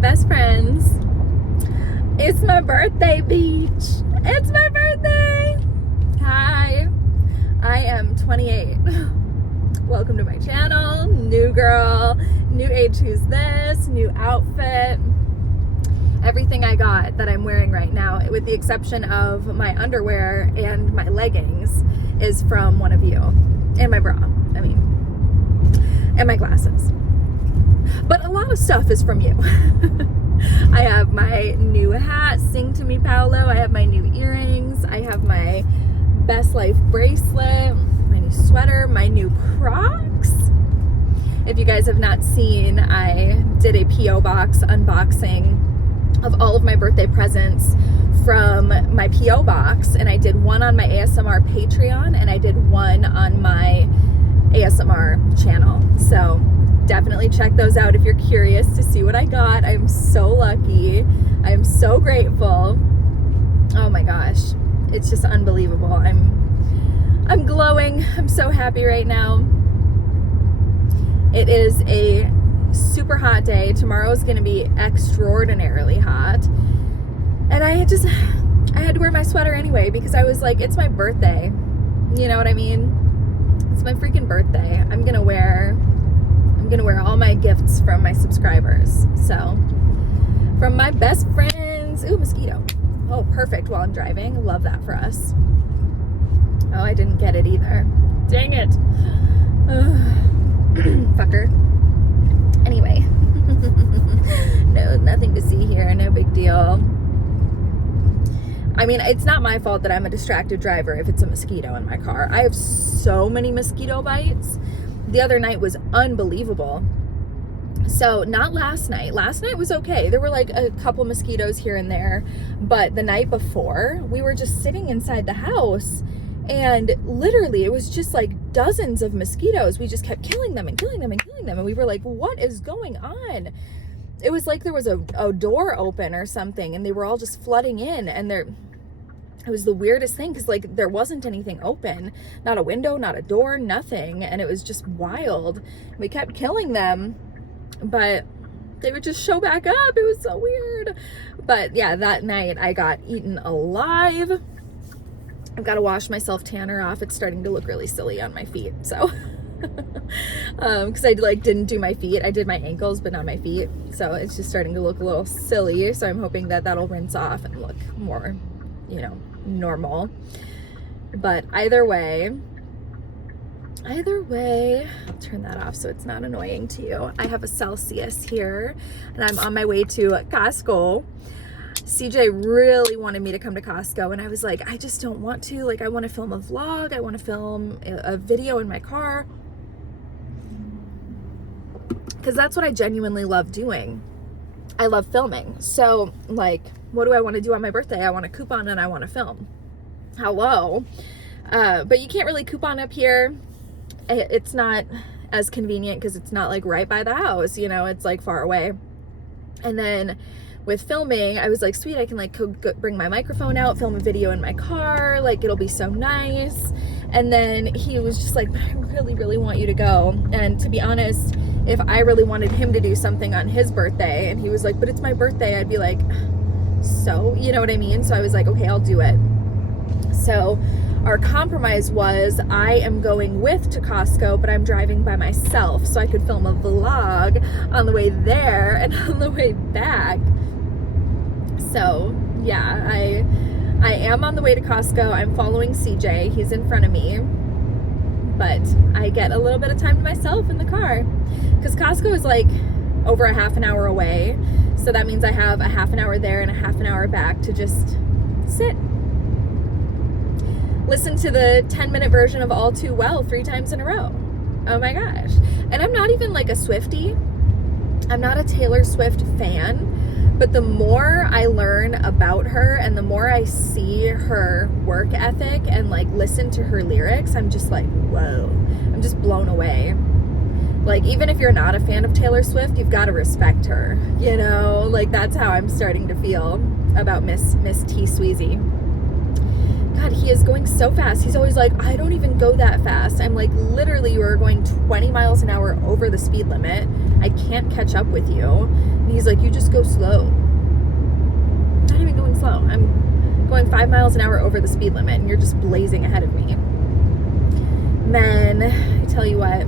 Best friends, it's my birthday, beach. It's my birthday. Hi, I am 28. Welcome to my channel. New girl, new age, who's this, new outfit. Everything I got that I'm wearing right now, with the exception of my underwear and my leggings, is from one of you. And my bra, and my glasses. But a lot of stuff is from you. I have my new hat, Sing to Me Paolo. I have my new earrings. I have my Best Life bracelet, my new sweater, my new Crocs. If you guys have not seen, I did a P.O. box unboxing of all of my birthday presents from my P.O. box, and I did one on my ASMR Patreon, and I did one on my ASMR channel. So definitely check those out if you're curious to see what I got. I'm so lucky. I'm so grateful. Oh my gosh, it's just unbelievable. I'm glowing. I'm so happy right now. It is a super hot day. Tomorrow is going to be extraordinarily hot. And I had to wear my sweater anyway because I was like, it's my birthday. You know what I mean? It's my freaking birthday. I'm gonna wear all my gifts from my subscribers. So, from my best friends. Ooh, mosquito. Oh, perfect while I'm driving. Love that for us. Oh, I didn't get it either. Dang it. Fucker. Anyway. No, nothing to see here. No big deal. I mean, it's not my fault that I'm a distracted driver if it's a mosquito in my car. I have so many mosquito bites. The other night was unbelievable. So, not last night. Last night was okay. There were like a couple mosquitoes here and there. But the night before, we were just sitting inside the house, and literally it was just like dozens of mosquitoes. We just kept killing them and killing them and killing them. And we were like, what is going on? It was like there was a door open or something, and they were all just flooding in, and it was the weirdest thing because like there wasn't anything open, not a window, not a door, nothing, and it was just wild. We kept killing them, but they would just show back up. It was so weird. But yeah, that night I got eaten alive. I've got to wash my self-tanner off. It's starting to look really silly on my feet, so because I didn't do my feet. I did my ankles but not my feet, so it's just starting to look a little silly. So I'm hoping that that'll rinse off and look more, normal. But either way, I'll turn that off so it's not annoying to you. I have a Celsius here, and I'm on my way to Costco. CJ really wanted me to come to Costco, and I was like, I just don't want to. Like, I want to film a vlog. I want to film a video in my car, because that's what I genuinely love doing. I love filming. So, like, what do I want to do on my birthday? I want to coupon and I want to film. Hello. But you can't really coupon up here. It's not as convenient because it's not like right by the house, it's like far away. And then with filming, I was like, sweet, I can like bring my microphone out, film a video in my car, like it'll be so nice. And then he was just like, but I really, really want you to go. And to be honest, if I really wanted him to do something on his birthday and he was like, but it's my birthday, I'd be like, so, you know what I mean? So I was like, okay, I'll do it. So our compromise was I am going to Costco, but I'm driving by myself so I could film a vlog on the way there and on the way back. So yeah, I am on the way to Costco. I'm following CJ. He's in front of me. But I get a little bit of time to myself in the car because Costco is like over a half an hour away. So that means I have a half an hour there and a half an hour back to just sit. Listen to the 10-minute version of All Too Well 3 times in a row. Oh my gosh. And I'm not even like a Swiftie. I'm not a Taylor Swift fan. But the more I learn about her and the more I see her work ethic and like listen to her lyrics, I'm just like, whoa. I'm just blown away. Like, even if you're not a fan of Taylor Swift, you've got to respect her. Like that's how I'm starting to feel about Miss T Sweezy. God, he is going so fast. He's always like, I don't even go that fast. I'm like, literally, you are going 20 miles an hour over the speed limit. I can't catch up with you. And he's like, you just go slow. I'm not even going slow. I'm going 5 miles an hour over the speed limit, and you're just blazing ahead of me. Men, I tell you what.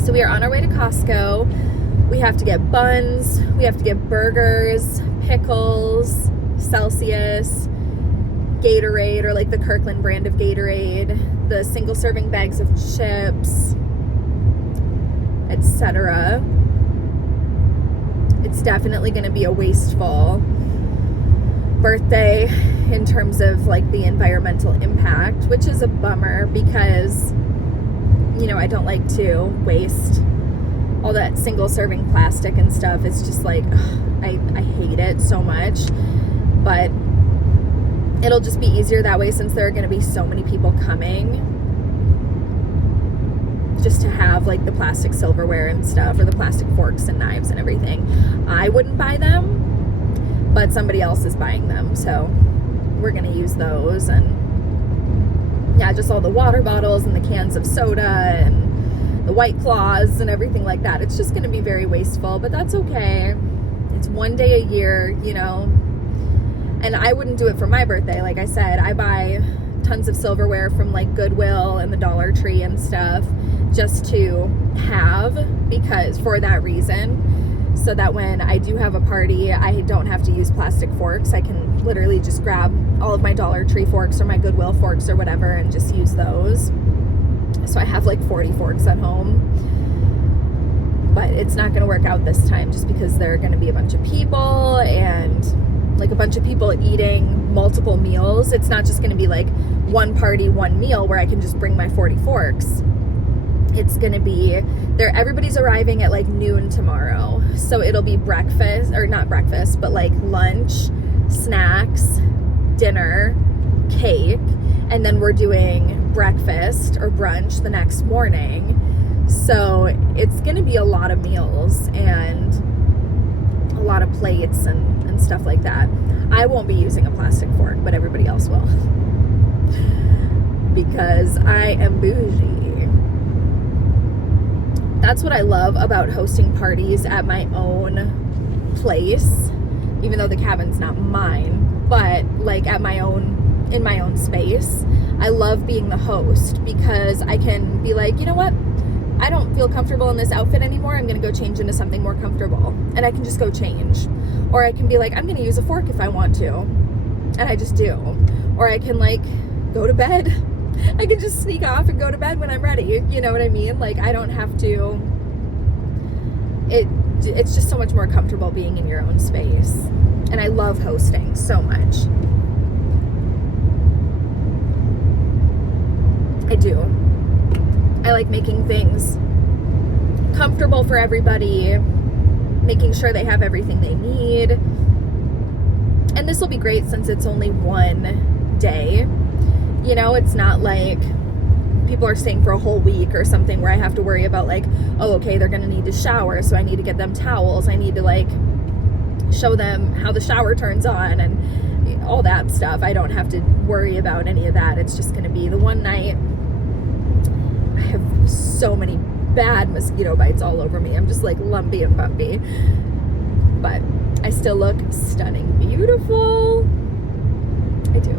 So we are on our way to Costco. We have to get buns. We have to get burgers, pickles, Celsius, Gatorade, or like the Kirkland brand of Gatorade, the single serving bags of chips, etc. It's definitely going to be a wasteful birthday in terms of like the environmental impact, which is a bummer because, you know, I don't like to waste all that single serving plastic and stuff. It's just like, I hate it so much, but it'll just be easier that way since there are going to be so many people coming just to have like the plastic silverware and stuff, or the plastic forks and knives and everything. I wouldn't buy them, but somebody else is buying them, so we're going to use those. And yeah, just all the water bottles and the cans of soda and the White Claws and everything like that. It's just going to be very wasteful, but that's okay. It's one day a year, you know. And I wouldn't do it for my birthday. Like I said, I buy tons of silverware from like Goodwill and the Dollar Tree and stuff just to have, because for that reason, so that when I do have a party, I don't have to use plastic forks. I can literally just grab all of my Dollar Tree forks or my Goodwill forks or whatever and just use those. So I have like 40 forks at home. But it's not going to work out this time just because there are going to be a bunch of people and like a bunch of people eating multiple meals. It's not just going to be like one party, one meal where I can just bring my 40 forks. It's going to be there. Everybody's arriving at like noon tomorrow. So it'll be breakfast, or not breakfast, but like lunch, snacks, dinner, cake. And then we're doing breakfast or brunch the next morning. So it's going to be a lot of meals and a lot of plates and stuff like that. I won't be using a plastic fork, but everybody else will. Because I am bougie. That's what I love about hosting parties at my own place, even though the cabin's not mine, but like at my own, in my own space. I love being the host because I can be like, you know what? I don't feel comfortable in this outfit anymore. I'm going to go change into something more comfortable. And I can just go change. Or I can be like, I'm going to use a fork if I want to. And I just do. Or I can like go to bed. I can just sneak off and go to bed when I'm ready. You know what I mean? Like I don't have to. It's just so much more comfortable being in your own space. And I love hosting so much. I do. I like making things comfortable for everybody, making sure they have everything they need. And this will be great since it's only one day. You know, it's not like people are staying for a whole week or something where I have to worry about like, oh, okay, they're going to need to shower, so I need to get them towels. I need to like show them how the shower turns on and all that stuff. I don't have to worry about any of that. It's just going to be the one night. I have so many bad mosquito bites all over me. I'm just like lumpy and bumpy. But I still look stunning, beautiful. I do.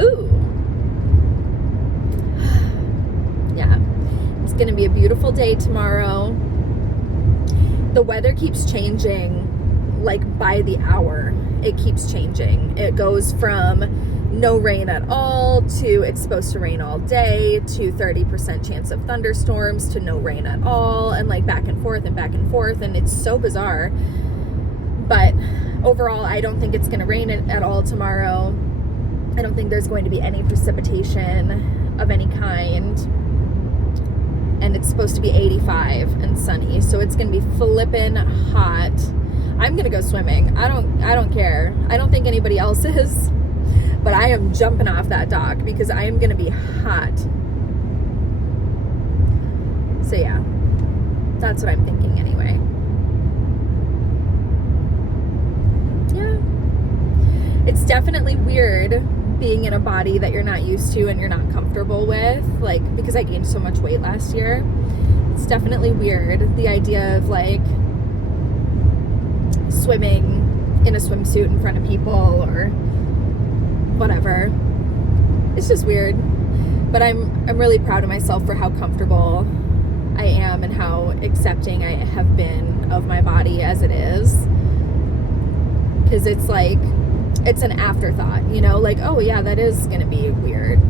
Ooh. Yeah. It's going to be a beautiful day tomorrow. The weather keeps changing like by the hour. It keeps changing. It goes from no rain at all to it's supposed to rain all day to 30% chance of thunderstorms to no rain at all, and like back and forth, and it's so bizarre. But overall, I don't think it's going to rain at all tomorrow. I don't think there's going to be any precipitation of any kind, and it's supposed to be 85 and sunny, so it's going to be flippin' hot. I'm going to go swimming. I don't care. I don't think anybody else is. But I am jumping off that dock because I am going to be hot. So yeah, that's what I'm thinking anyway. Yeah. It's definitely weird being in a body that you're not used to and you're not comfortable with, like, because I gained so much weight last year. It's definitely weird, the idea of like swimming in a swimsuit in front of people or whatever. It's just weird. But I'm really proud of myself for how comfortable I am and how accepting I have been of my body as it is. Because it's like, it's an afterthought, you know, like, oh yeah, that is gonna be weird,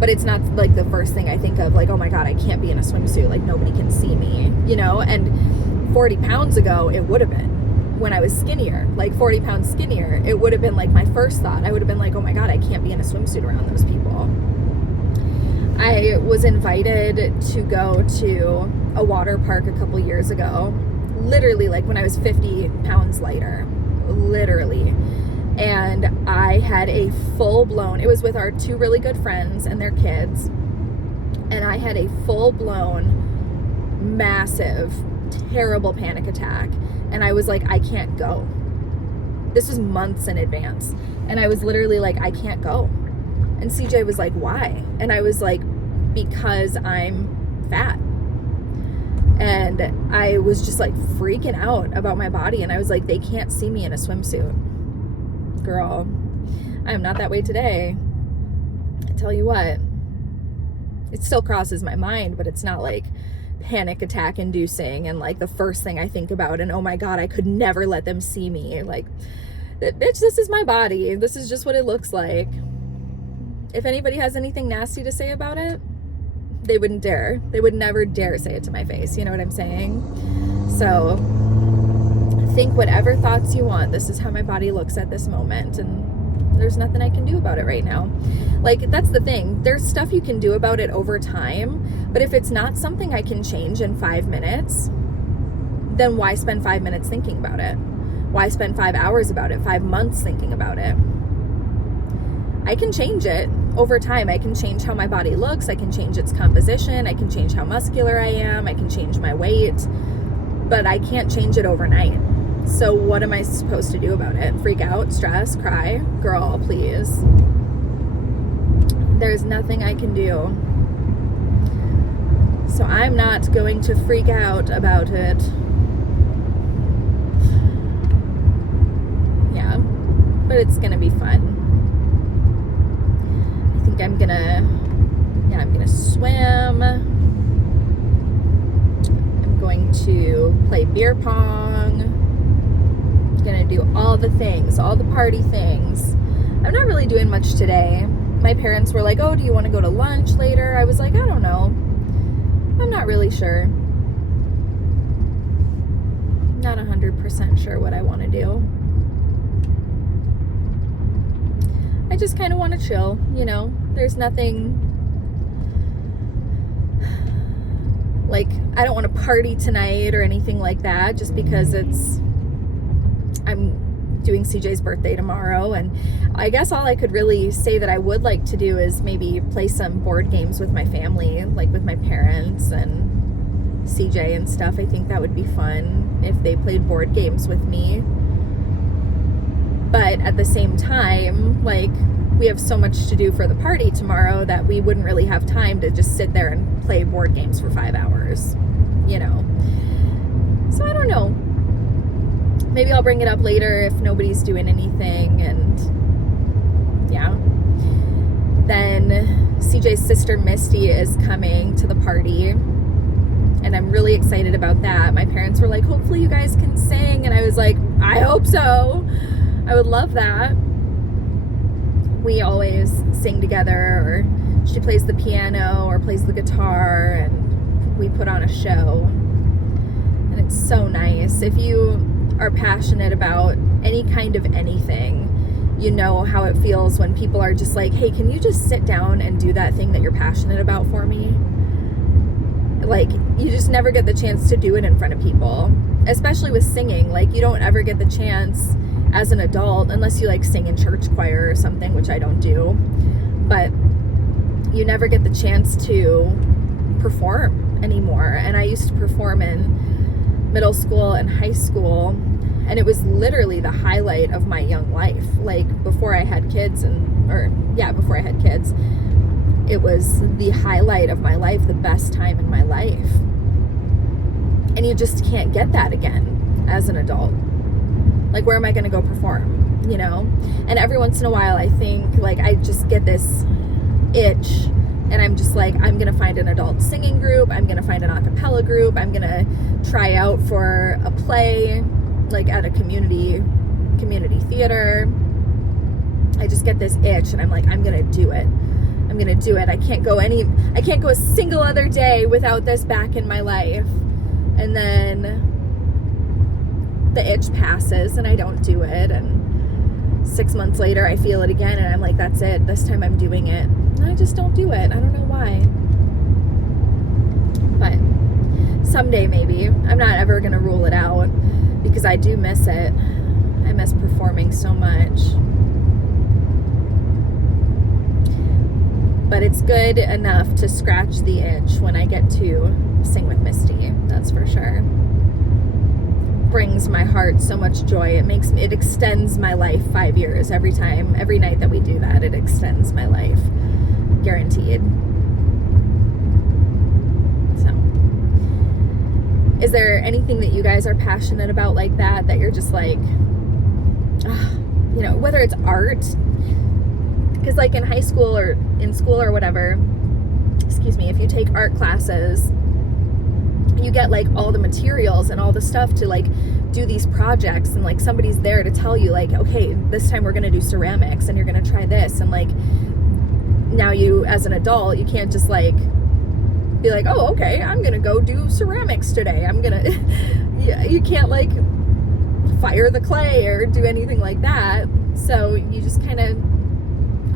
but it's not like the first thing I think of, like, oh my god, I can't be in a swimsuit, like nobody can see me, you know. And 40 pounds ago it would have been, when I was skinnier, like 40 pounds skinnier, it would have been like my first thought. I would have been like, oh my god, I can't be in a swimsuit around those people. I was invited to go to a water park a couple years ago, literally like when I was 50 pounds lighter, literally. And I had a full-blown, it was with our two really good friends and their kids, and I had a full-blown, massive, terrible panic attack. And I was like, I can't go. This was months in advance. And I was literally like, I can't go. And CJ was like, why? And I was like, because I'm fat. And I was just like freaking out about my body. And I was like, they can't see me in a swimsuit. Girl, I'm not that way today. I tell you what, it still crosses my mind, but it's not like panic attack inducing and like the first thing I think about, and oh my god, I could never let them see me. Like, bitch, this is my body. This is just what it looks like. If anybody has anything nasty to say about it, they wouldn't dare. They would never dare say it to my face. You know what I'm saying? So think whatever thoughts you want. This is how my body looks at this moment, and there's nothing I can do about it right now. Like, that's the thing. There's stuff you can do about it over time, but if it's not something I can change in 5 minutes, then why spend 5 minutes thinking about it? Why spend 5 hours about it, 5 months thinking about it? I can change it over time. I can change how my body looks. I can change its composition. I can change how muscular I am. I can change my weight, but I can't change it overnight. So what am I supposed to do about it? Freak out, stress, cry? Girl, please. There's nothing I can do. So I'm not going to freak out about it. Yeah, but it's gonna be fun. I think I'm gonna swim. I'm going to play beer pong. Gonna do all the things, all the party things. I'm not really doing much today. My parents were like, oh, do you want to go to lunch later? I was like, I don't know. I'm not really sure. Not 100% sure what I want to do. I just kind of want to chill, you know. There's nothing, like, I don't want to party tonight or anything like that, just because I'm doing CJ's birthday tomorrow, and I guess all I could really say that I would like to do is maybe play some board games with my family, like with my parents and CJ and stuff. I think that would be fun if they played board games with me. But at the same time, like, we have so much to do for the party tomorrow that we wouldn't really have time to just sit there and play board games for 5 hours, you know. So I don't know. Maybe I'll bring it up later if nobody's doing anything, and yeah. Then CJ's sister Misty is coming to the party, and I'm really excited about that. My parents were like, hopefully you guys can sing, and I was like, I hope so. I would love that. We always sing together, or she plays the piano or plays the guitar, and we put on a show, and it's so nice. If you are passionate about any kind of anything, you know how it feels when people are just like, hey, can you just sit down and do that thing that you're passionate about for me? Like, you just never get the chance to do it in front of people, especially with singing. Like, you don't ever get the chance as an adult, unless you like sing in church choir or something, which I don't do, but you never get the chance to perform anymore. And I used to perform in middle school and high school, and it was literally the highlight of my young life, like before I had kids and or yeah, before I had kids, it was the highlight of my life, the best time in my life. And you just can't get that again as an adult. Like, where am I going to go perform, you know? And every once in a while, I think, like, I just get this itch, and I'm just like, I'm going to find an adult singing group, I'm going to find an a cappella group, I'm going to try out for a play, like, at a community theater. I just get this itch, and I'm like, I'm going to do it. I'm going to do it. I can't go a single other day without this back in my life. And then the itch passes and I don't do it, and 6 months later I feel it again, and I'm like, that's it, this time I'm doing it. And I just don't do it. I don't know why. But someday maybe. I'm not ever going to rule it out, because I do miss it. I miss performing so much. But it's good enough to scratch the itch when I get to sing with Misty, that's for sure. Brings my heart so much joy. It extends my life 5 years every night that we do that. It extends my life, guaranteed. So, is there anything that you guys are passionate about like that you're just like, you know, whether it's art, because like in high school or in school or whatever, if you take art classes, you get like all the materials and all the stuff to like do these projects, and like somebody's there to tell you like, okay, this time we're going to do ceramics and you're going to try this. And like, now you as an adult, you can't just like be like, oh, okay, I'm going to go do ceramics today. You can't like fire the clay or do anything like that. So you just kind of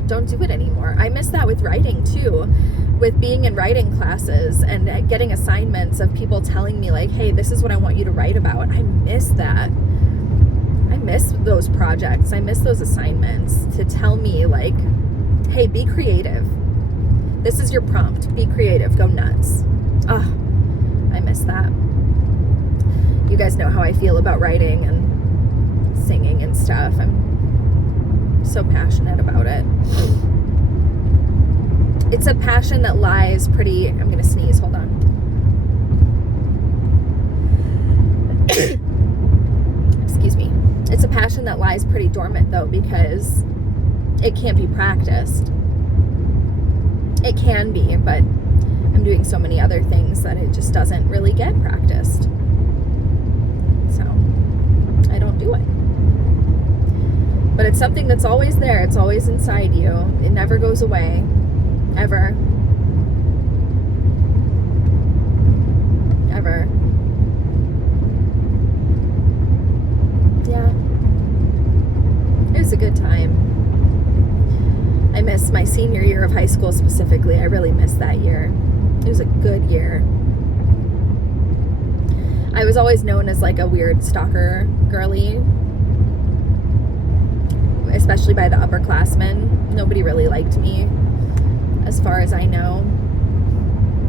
don't do it anymore. I miss that with writing too, with being in writing classes and getting assignments of people telling me like, hey, this is what I want you to write about. I miss that. I miss those projects. I miss those assignments to tell me like, hey, be creative. This is your prompt. Be creative. Go nuts. I miss that. You guys know how I feel about writing and singing and stuff. I'm so passionate about it. It's a passion that lies pretty, I'm gonna sneeze, hold on. Excuse me. It's a passion that lies pretty dormant though, because it can't be practiced. It can be, but I'm doing so many other things that it just doesn't really get practiced. So I don't do it. But it's something that's always there. It's always inside you. It never goes away. Ever. Ever. Yeah. It was a good time. I miss my senior year of high school specifically. I really miss that year. It was a good year. I was always known as like a weird stalker girly, especially by the upperclassmen. Nobody really liked me, as far as I know.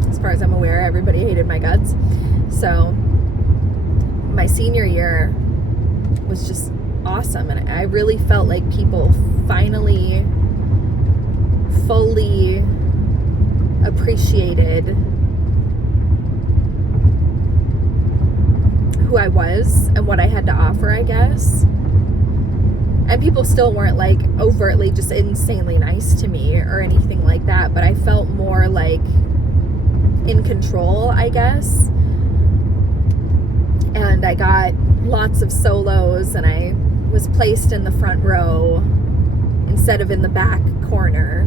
As far as I'm aware, everybody hated my guts. So my senior year was just awesome, and I really felt like people finally fully appreciated who I was and what I had to offer, I guess. And people still weren't like overtly just insanely nice to me or anything like that, but I felt more like in control, I guess. And I got lots of solos, and I was placed in the front row instead of in the back corner.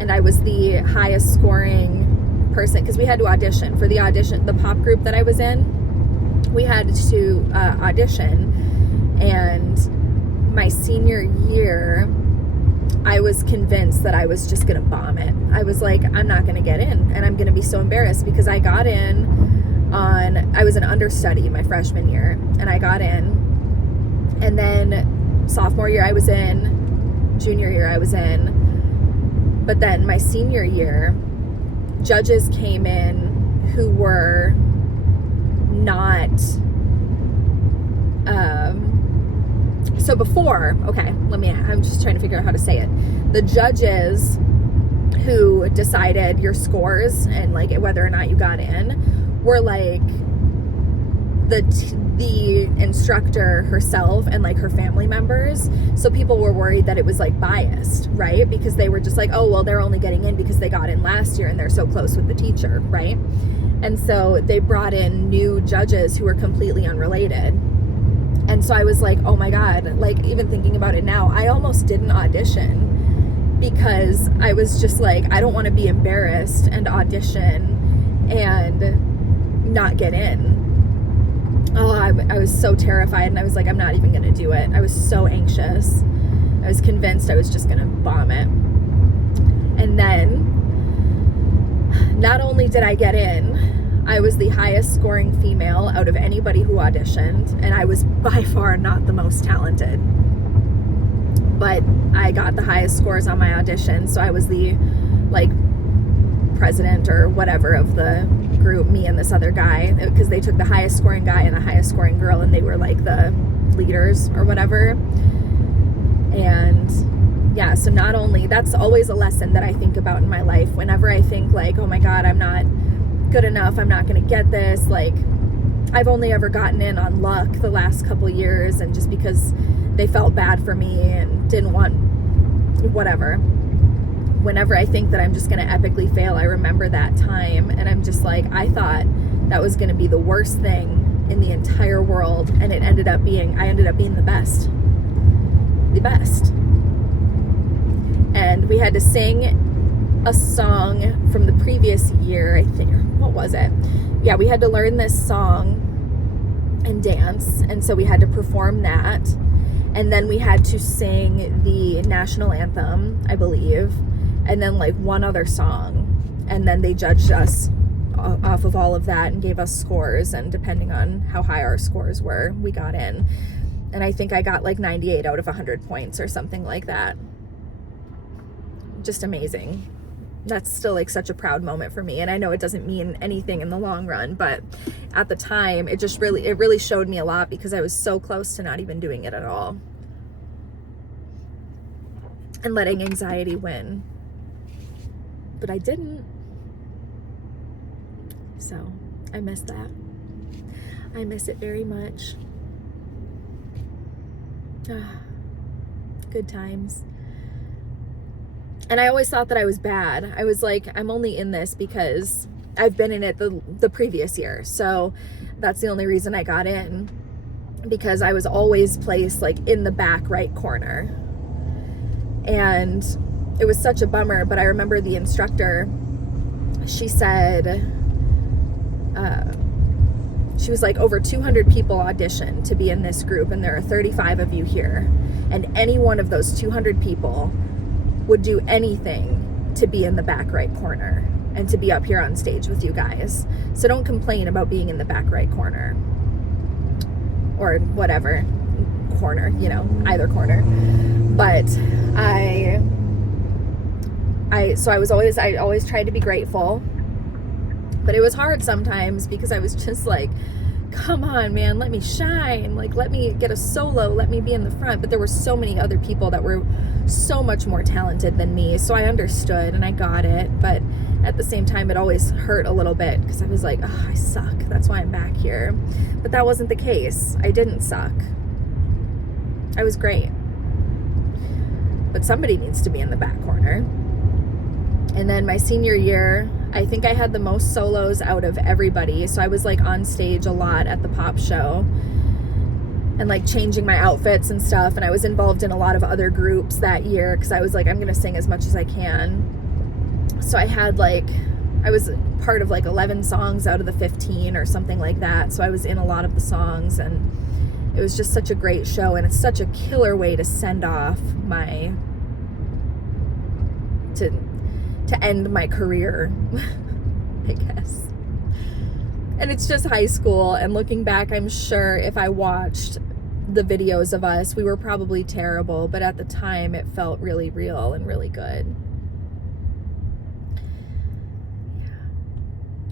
And I was the highest scoring person, because we had to audition for the pop group that I was in. We had to audition. And my senior year, I was convinced that I was just going to bomb it. I was like, I'm not going to get in, and I'm going to be so embarrassed, because I got in I was an understudy my freshman year, and I got in, and then sophomore year I was in, junior year I was in, but then my senior year, judges came in who were not So before, okay, I'm just trying to figure out how to say it. The judges who decided your scores and like whether or not you got in were like the instructor herself and like her family members. So people were worried that it was like biased, right? Because they were just like, oh, well, they're only getting in because they got in last year and they're so close with the teacher, right? And so they brought in new judges who were completely unrelated. And so I was like, oh my God, like even thinking about it now, I almost didn't audition because I was just like, I don't want to be embarrassed and audition and not get in. Oh, I was so terrified, and I was like, I'm not even going to do it. I was so anxious. I was convinced I was just going to bomb it. And then, not only did I get in, I was the highest scoring female out of anybody who auditioned, and I was by far not the most talented. But I got the highest scores on my audition, so I was the, like, president or whatever of the group, me and this other guy, because they took the highest scoring guy and the highest scoring girl, and they were like the leaders or whatever. And yeah, so not only, that's always a lesson that I think about in my life whenever I think like, oh my God, I'm not good enough, I'm not going to get this. Like, I've only ever gotten in on luck the last couple years, and just because they felt bad for me and didn't want whatever. Whenever I think that I'm just going to epically fail, I remember that time, and I'm just like, I thought that was going to be the worst thing in the entire world, and I ended up being the best. And we had to sing a song from the previous year, I think. What was it? Yeah, we had to learn this song and dance, and so we had to perform that, and then we had to sing the national anthem, I believe, and then like one other song, and then they judged us off of all of that and gave us scores, and depending on how high our scores were, we got in. And I think I got like 98 out of 100 points or something like that. Just amazing. That's still like such a proud moment for me, and I know it doesn't mean anything in the long run, but at the time it really showed me a lot, because I was so close to not even doing it at all and letting anxiety win. But I didn't. So I miss that. I miss it very much. Good times. And I always thought that I was bad. I was like, I'm only in this because I've been in it the previous year. So that's the only reason I got in, because I was always placed like in the back right corner. And it was such a bummer, but I remember the instructor, she said, she was like, over 200 people auditioned to be in this group, and there are 35 of you here. And any one of those 200 people would do anything to be in the back right corner and to be up here on stage with you guys. So don't complain about being in the back right corner, or whatever corner, you know, either corner. But I always tried to be grateful, but it was hard sometimes, because I was just like, come on, man, let me shine. Like, let me get a solo, let me be in the front. But there were so many other people that were so much more talented than me. So I understood and I got it. But at the same time, it always hurt a little bit, because I was like, oh, I suck. That's why I'm back here. But that wasn't the case. I didn't suck. I was great. But somebody needs to be in the back corner. And then my senior year, I think I had the most solos out of everybody. So I was like on stage a lot at the pop show and like changing my outfits and stuff. And I was involved in a lot of other groups that year, because I was like, I'm going to sing as much as I can. So I had like, I was part of like 11 songs out of the 15 or something like that. So I was in a lot of the songs, and it was just such a great show. And it's such a killer way to send off to end my career, I guess. And it's just high school, and looking back, I'm sure if I watched the videos of us, we were probably terrible, but at the time it felt really real and really good.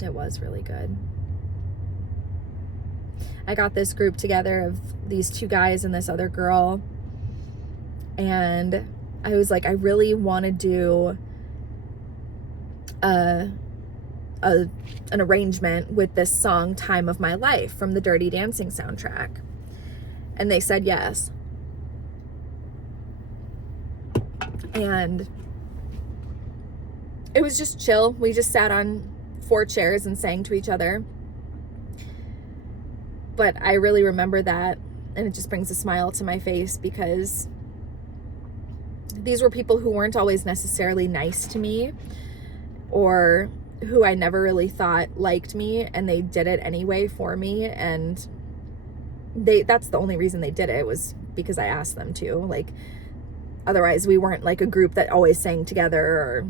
Yeah, it was really good. I got this group together of these two guys and this other girl, And I was like, I really want to do an arrangement with this song Time of My Life from the Dirty Dancing soundtrack. And they said yes. And it was just chill. We just sat on 4 chairs and sang to each other. But I really remember that, and it just brings a smile to my face, because these were people who weren't always necessarily nice to me, or who I never really thought liked me, and they did it anyway for me. And that's the only reason they did it, was because I asked them to. Like, otherwise we weren't like a group that always sang together, or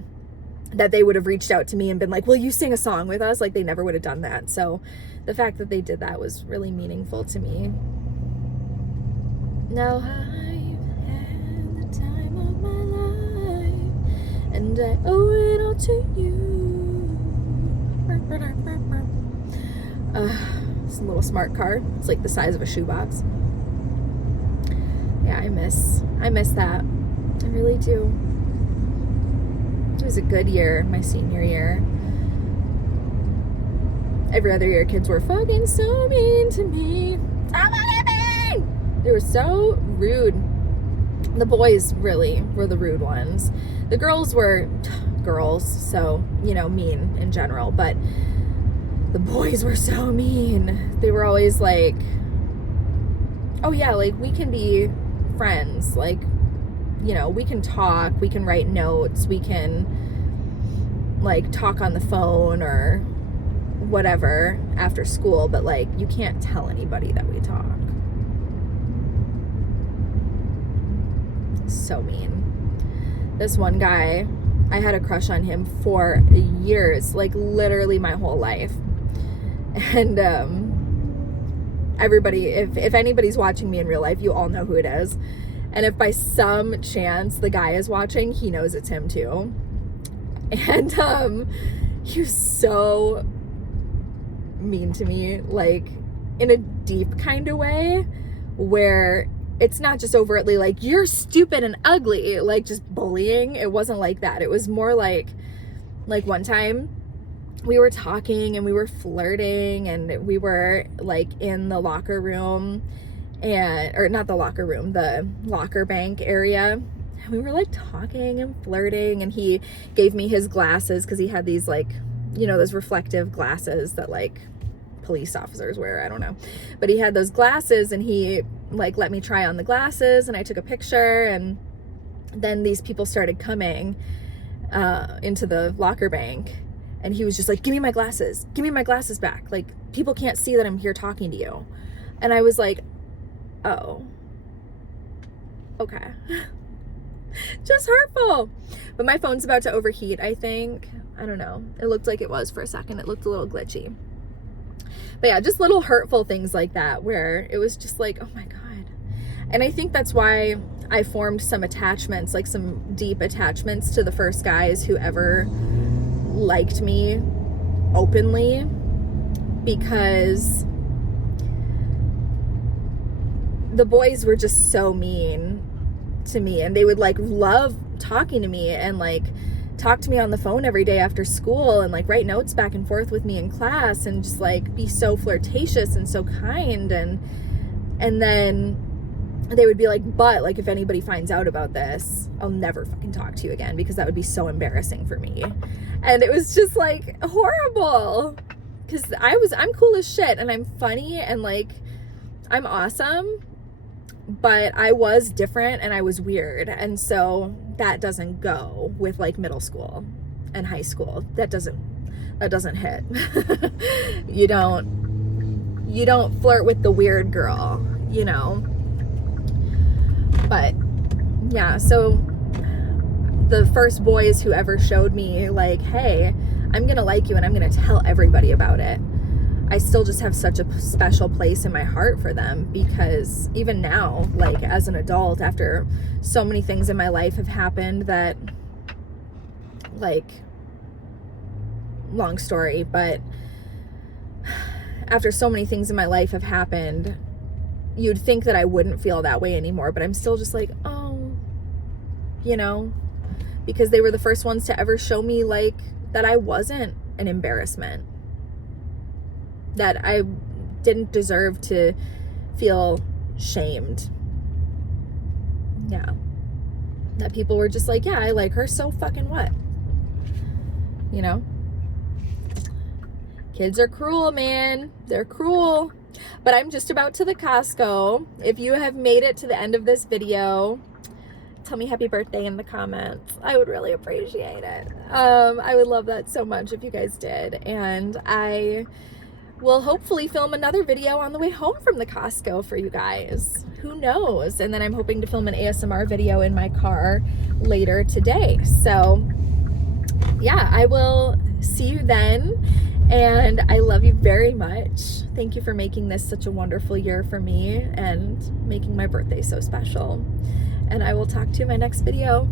that they would have reached out to me and been like, will you sing a song with us? Like, they never would have done that. So the fact that they did that was really meaningful to me. Now I've had the time of my life, and I owe it all to you. It's a little smart car. It's like the size of a shoebox. Yeah, I miss that. I really do. It was a good year, my senior year. Every other year, kids were fucking so mean to me. They were so rude. The boys really were the rude ones. The girls were girls, so, mean in general. But the boys were so mean. They were always like, oh yeah, like, we can be friends. Like, we can talk, we can write notes, we can, like, talk on the phone or whatever after school, but, like, you can't tell anybody that we talk. So mean. This one guy, I had a crush on him for years, like, literally my whole life. And everybody, if anybody's watching me in real life, you all know who it is. And if by some chance the guy is watching, he knows it's him too. And he was so mean to me, like, in a deep kind of way, where it's not just overtly like, you're stupid and ugly, like, just bullying. It wasn't like that. It was more like one time we were talking and we were flirting, and we were, like, in the locker room, or not the locker room, the locker bank area. And we were, like, talking and flirting, and he gave me his glasses, because he had these, like, those reflective glasses that, like, police officers wear. I don't know. But he had those glasses, and he, like, let me try on the glasses, and I took a picture. And then these people started coming into the locker bank, and he was just like, give me my glasses back. Like, people can't see that I'm here talking to you. And I was like, oh, okay. Just hurtful. But my phone's about to overheat, I think. I don't know. It looked like it was for a second. It looked a little glitchy. But yeah, just little hurtful things like that, where it was just like, oh my God. And I think that's why I formed some attachments, like some deep attachments to the first guys who ever liked me openly, because the boys were just so mean to me, and they would, like, love talking to me, and, like, talk to me on the phone every day after school, and, like, write notes back and forth with me in class, and just, like, be so flirtatious and so kind. And then they would be like, but, like, if anybody finds out about this, I'll never fucking talk to you again, because that would be so embarrassing for me. And it was just, like, horrible, because I'm cool as shit, and I'm funny, and, like, I'm awesome, but I was different, and I was weird. And so that doesn't go with, like, middle school and high school. That doesn't hit. You don't flirt with the weird girl, But yeah, so the first boys who ever showed me, like, hey, I'm gonna like you, and I'm gonna tell everybody about it, I still just have such a special place in my heart for them, because even now, like, as an adult, after so many things in my life have happened that, like, long story, but after so many things in my life have happened, you'd think that I wouldn't feel that way anymore, but I'm still just like, oh, you know, because they were the first ones to ever show me like that I wasn't an embarrassment, that I didn't deserve to feel shamed. Yeah. That people were just like, yeah, I like her, so fucking what? You know? Kids are cruel, man. They're cruel. But I'm just about to the Costco. If you have made it to the end of this video, tell me happy birthday in the comments. I would really appreciate it. I would love that so much if you guys did. And I will hopefully film another video on the way home from the Costco for you guys. Who knows? And then I'm hoping to film an ASMR video in my car later today. So yeah, I will see you then. And I love you very much. Thank you for making this such a wonderful year for me and making my birthday so special. And I will talk to you in my next video.